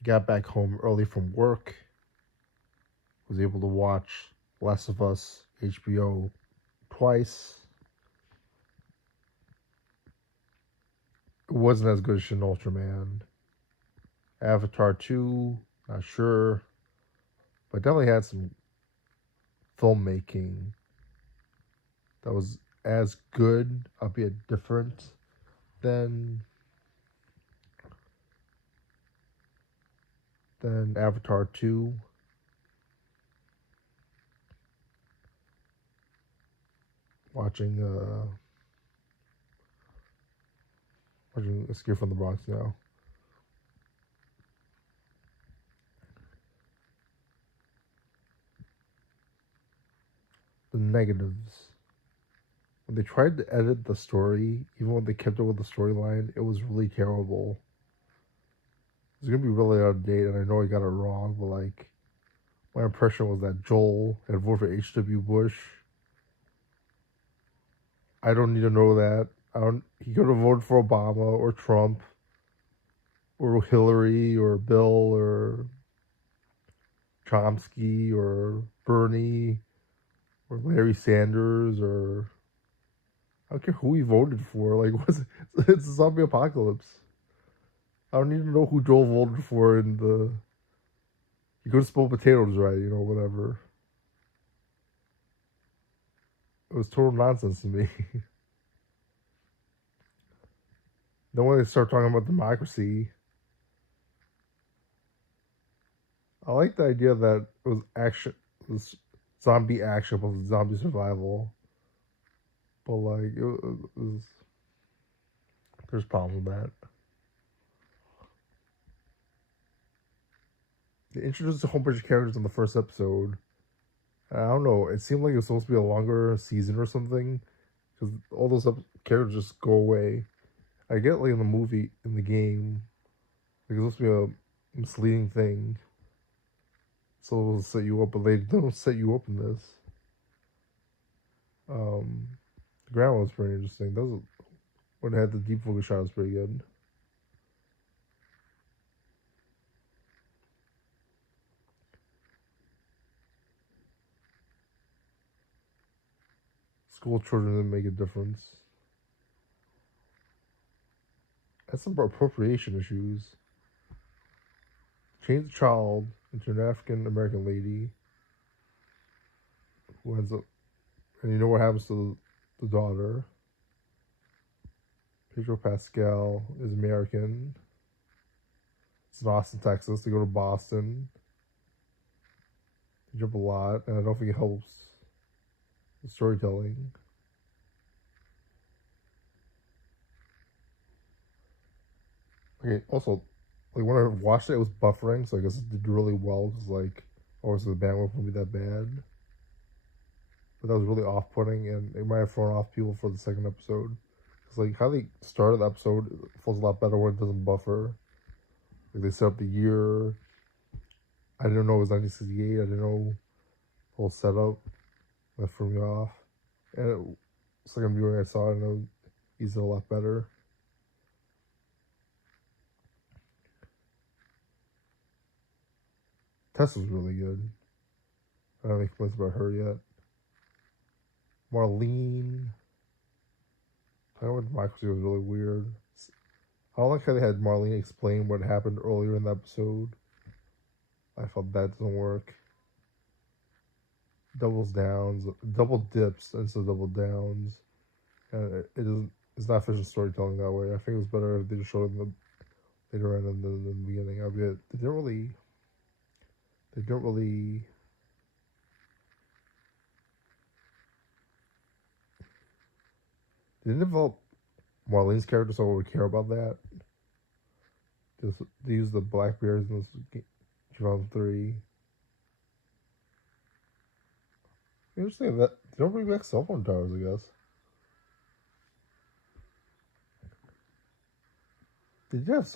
I got back home early from work, was able to watch Last of Us HBO twice. It wasn't as good as Shin Ultraman. Avatar 2, not sure, but definitely had some filmmaking that was as good, albeit different, than Avatar 2. Watching Escape from the Bronx now. The negatives. When they tried to edit the story, even when they kept it with the storyline, it was really terrible. It's gonna be really out of date, and I know I got it wrong, but like my impression was that Joel had voted for H.W. Bush. I don't need to know that. I don't. He could have voted for Obama or Trump or Hillary or Bill or Chomsky or Bernie or Larry Sanders or I don't care who he voted for. Like, it's a zombie apocalypse. I don't need to know who Joel voted for in the. You could have spelled potatoes right, whatever. It was total nonsense to me. Then when they start talking about democracy, I like the idea that it was action, it was zombie action, but zombie survival. But like, it was there's problems with that. They introduced a whole bunch of characters in the first episode. I don't know. It seemed like it was supposed to be a longer season or something, because all those characters just go away. I get like in the movie, in the game, like it's supposed to be a misleading thing, so it'll set you up, but they don't set you up in this. Um, the ground was pretty interesting. That was when it had the deep focus shot was pretty good. School children didn't make a difference. That's some appropriation issues. Change the child into an African American lady who ends up, and you know what happens to the daughter. Pedro Pascal is American. It's in Austin, Texas. They go to Boston. They jump a lot, and I don't think it helps the storytelling. Okay, also, like when I watched it, it was buffering, so I guess it did really well because like obviously the bandwidth wouldn't be that bad. But that was really off-putting, and it might have thrown off people for the second episode. Because like how they started the episode feels a lot better when it doesn't buffer. Like they set up the year. I didn't know it was 1968. I didn't know the whole setup. That threw me off. And second viewing I saw it, and it was easily a lot better. Tess was really good. I don't have any complaints about her yet. Marlene. I know democracy was really weird. I don't like how they had Marlene explain what happened earlier in the episode. I felt that doesn't work. Doubles downs, double dips instead of double downs. And it doesn't. It's not efficient storytelling that way. I think it was better if they just showed it in the later on than the beginning. I mean, they didn't really. They don't really. They didn't develop Marlene's character, so I would care about that. They used the Blackbeards in this 2003. Interesting that they don't bring back cell phone towers, I guess. They did have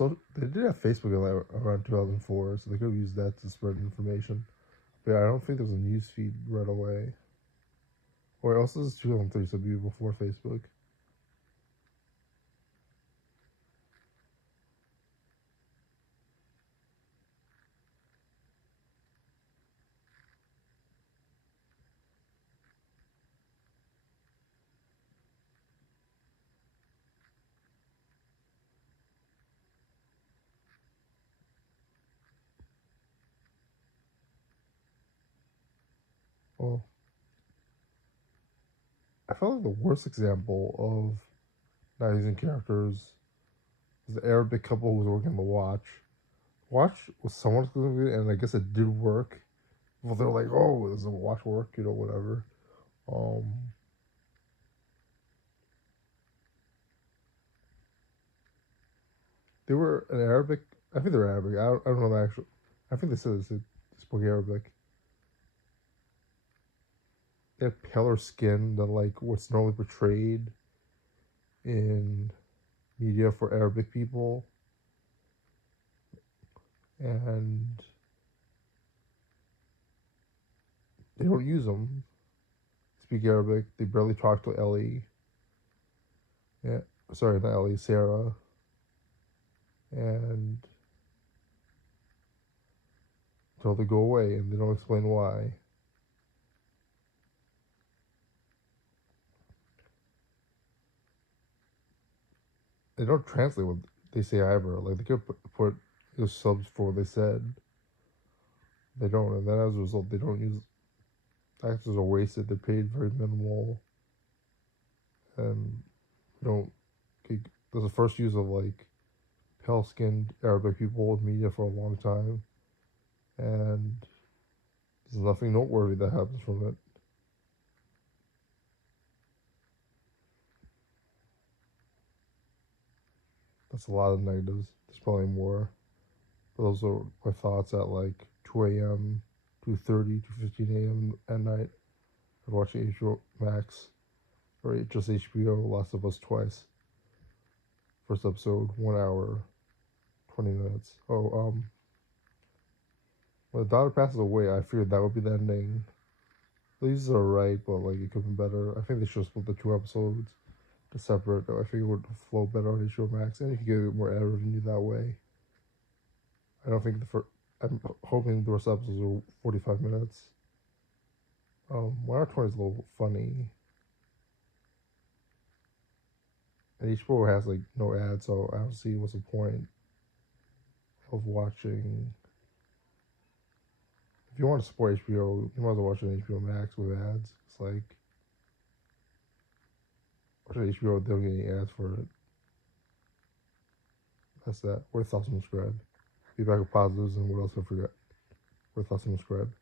Facebook around 2004, so they could have used that to spread information. But yeah, I don't think there was a news feed right away. Or else this is 2003, so it'd be before Facebook. Well, I felt like the worst example of not using characters was the Arabic couple who was working on the watch. Watch was somewhat good, and I guess it did work. Well, they're like, oh, does the watch work? You know, whatever. Um, they were an Arabic. I think they're Arabic. I don't know the actual. I think they said they spoke Arabic. They had paler skin than like what's normally portrayed in media for Arabic people, and they don't use them. Speak Arabic. They barely talk to Ellie. Yeah, sorry, not Ellie, Sarah, and until they go away, and they don't explain why. They don't translate what they say either. Like they could put the subs for what they said. They don't, and then as a result, they don't use actors are wasted. They're paid very minimal, and you don't. There's the first use of like pale-skinned Arabic people in media for a long time, and there's nothing noteworthy that happens from it. That's a lot of negatives. There's probably more. But those are my thoughts at like 2 a.m., 2:30, 2:15 a.m. at night. I'm watching HBO Max or just HBO Last of Us twice. First episode, 1 hour, 20 minutes. When the daughter passes away, I figured that would be the ending. These are right, but like it could be better. I think they should split the 2 episodes to separate. I think it would flow better on HBO Max, and you could get more ad revenue that way. I don't think the first. I'm hoping the rest episodes are 45 minutes. 1 hour 20 is a little funny, and HBO has like no ads, so I don't see what's the point of watching. If you want to support HBO, you might as well watch it on HBO Max with ads. It's like watch it on HBO, they don't get any ads for it. That's that. Worth thoughts and subscribe. Feedback of positives and what else I forgot. Worth thoughts and subscribe.